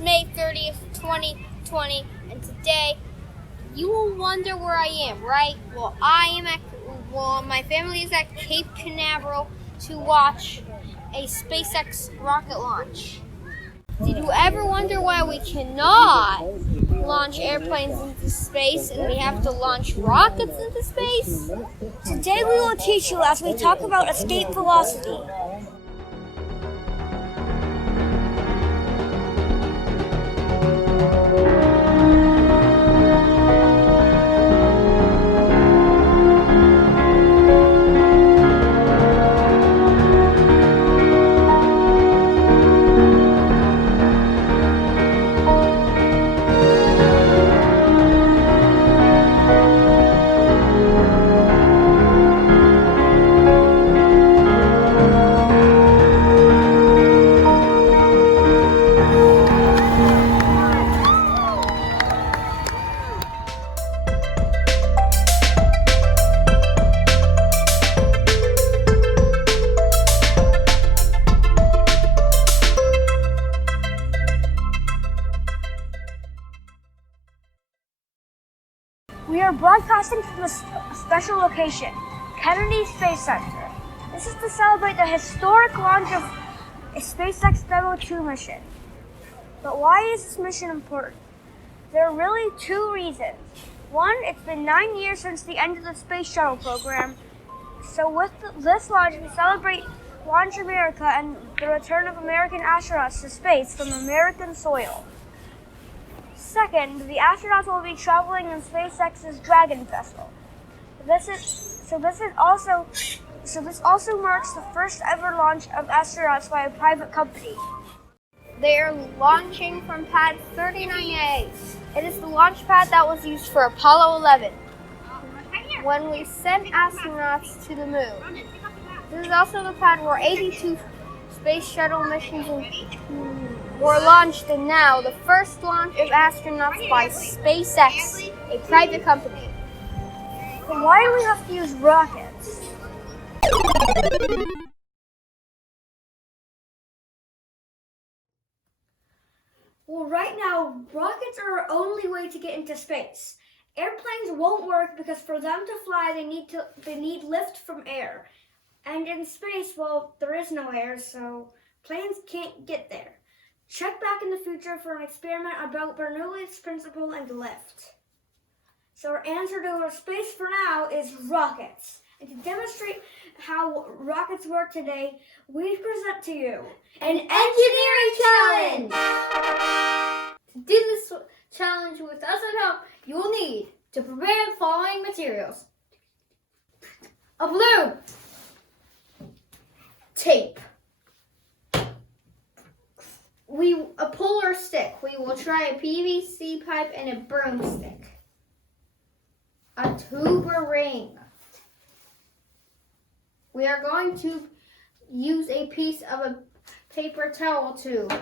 May 30th, 2020, and today you will wonder where I am, right? Well, my family is at Cape Canaveral to watch a SpaceX rocket launch. Did you ever wonder why we cannot launch airplanes into space and we have to launch rockets into space? Today we will teach you as we talk about escape velocity. We are broadcasting from a special location, Kennedy Space Center. This is to celebrate the historic launch of a SpaceX Demo 2 mission. But why is this mission important? There are really two reasons. One, it's been 9 years since the end of the space shuttle program. So with this launch, we celebrate Launch America and the return of American astronauts to space from American soil. Second, the astronauts will be traveling in SpaceX's Dragon vessel. This also marks the first ever launch of astronauts by a private company. They are launching from pad 39A. It is the launch pad that was used for Apollo 11, when we sent astronauts to the moon. This is also the pad where 82 space shuttle missions were launched, and now the first launch of astronauts by SpaceX, a private company. But why do we have to use rockets? Well, right now, rockets are our only way to get into space. Airplanes won't work because for them to fly, they need lift from air. And in space, well, there is no air, so planes can't get there. Check back in the future for an experiment about Bernoulli's principle and lift. So our answer to space for now is rockets. And to demonstrate how rockets work today, we present to you An engineering challenge! To do this challenge with us at home, you will need to prepare the following materials: a balloon, tape, a polar stick. We will try a PVC pipe and a broomstick, a tuba ring. We are going to use a piece of a paper towel tube.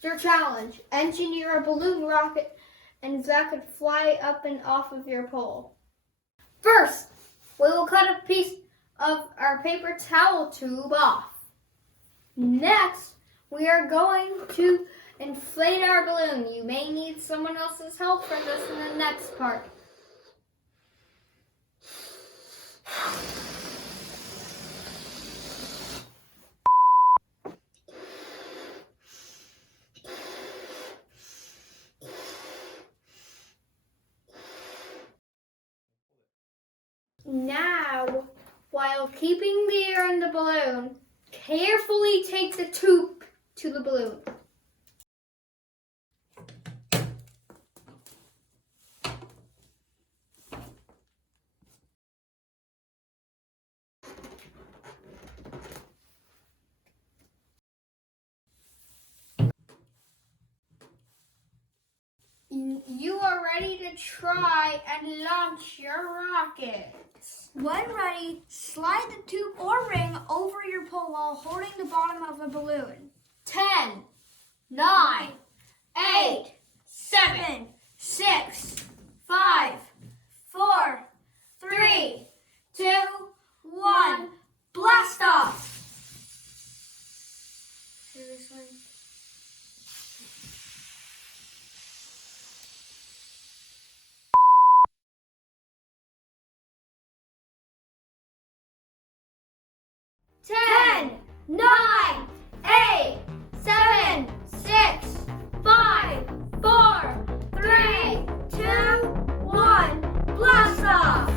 Your challenge: engineer a balloon rocket and that could fly up and off of your pole. First, we will cut a piece of our paper towel tube off. Next, we are going to inflate our balloon. You may need someone else's help for this in the next part. Now, while keeping the air in the balloon, carefully take the tube to the balloon. You are ready to try and launch your rocket. When ready, slide the tube or ring over your pole while holding the bottom of the balloon. 10, 9, 8, 7, 6, 5, 4, 3, 2, 1, blast off! Seriously? Ten, 9, 8, 7, 6, 5, 4, 3, 2, 1, blast off!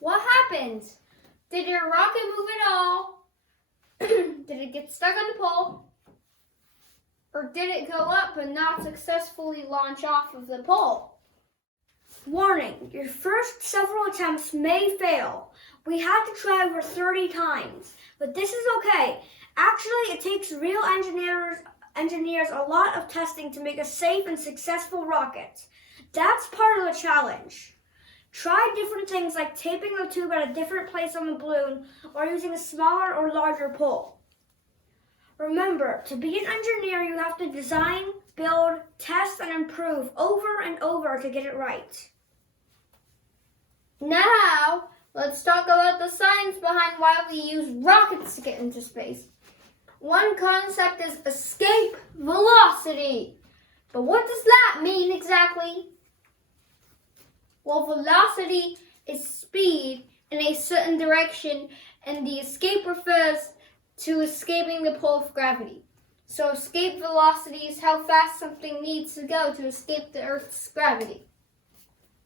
What happened? Did your rocket move at all? Did it get stuck on the pole? Or did it go up and not successfully launch off of the pole? Warning, your first several attempts may fail. We had to try over 30 times, but this is okay. Actually, it takes real engineers a lot of testing to make a safe and successful rocket. That's part of the challenge. Try different things like taping the tube at a different place on the balloon or using a smaller or larger pole. Remember, to be an engineer, you have to design, build, test, and improve over and over to get it right. Now, let's talk about the science behind why we use rockets to get into space. One concept is escape velocity. But what does that mean exactly? Well, velocity is speed in a certain direction, and the escape refers to escaping the pull of gravity. So escape velocity is how fast something needs to go to escape the Earth's gravity.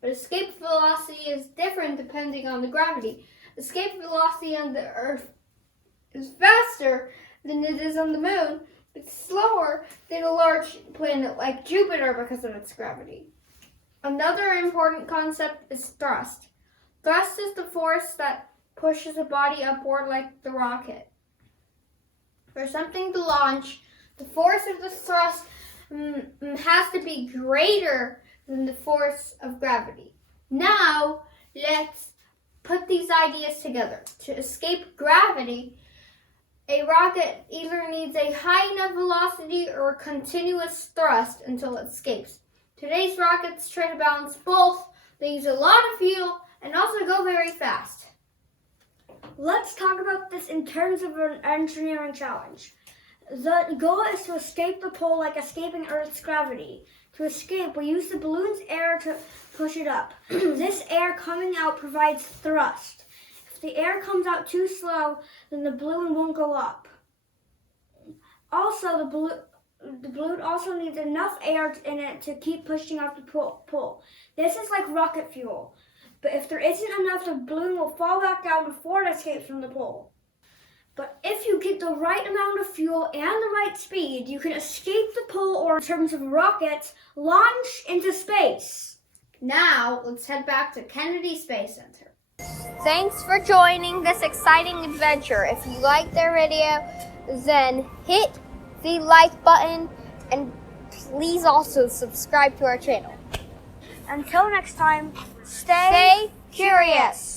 But escape velocity is different depending on the gravity. Escape velocity on the Earth is faster than it is on the Moon, but slower than a large planet like Jupiter because of its gravity. Another important concept is thrust. Thrust is the force that pushes a body upward like the rocket. For something to launch, the force of the thrust has to be greater than the force of gravity. Now, let's put these ideas together. To escape gravity, a rocket either needs a high enough velocity or a continuous thrust until it escapes. Today's rockets try to balance both. They use a lot of fuel and also go very fast. Let's talk about this in terms of an engineering challenge. The goal is to escape the pole like escaping Earth's gravity. To escape, we use the balloon's air to push it up. This air coming out provides thrust. If the air comes out too slow, then the balloon won't go up. Also, the balloon also needs enough air in it to keep pushing off the pole. This is like rocket fuel. But if there isn't enough, the balloon will fall back down before it escapes from the pole. But if you get the right amount of fuel and the right speed, you can escape the pole or, in terms of rockets, launch into space. Now, let's head back to Kennedy Space Center. Thanks for joining this exciting adventure. If you liked their video, then hit the like button and please also subscribe to our channel. Until next time, Stay curious.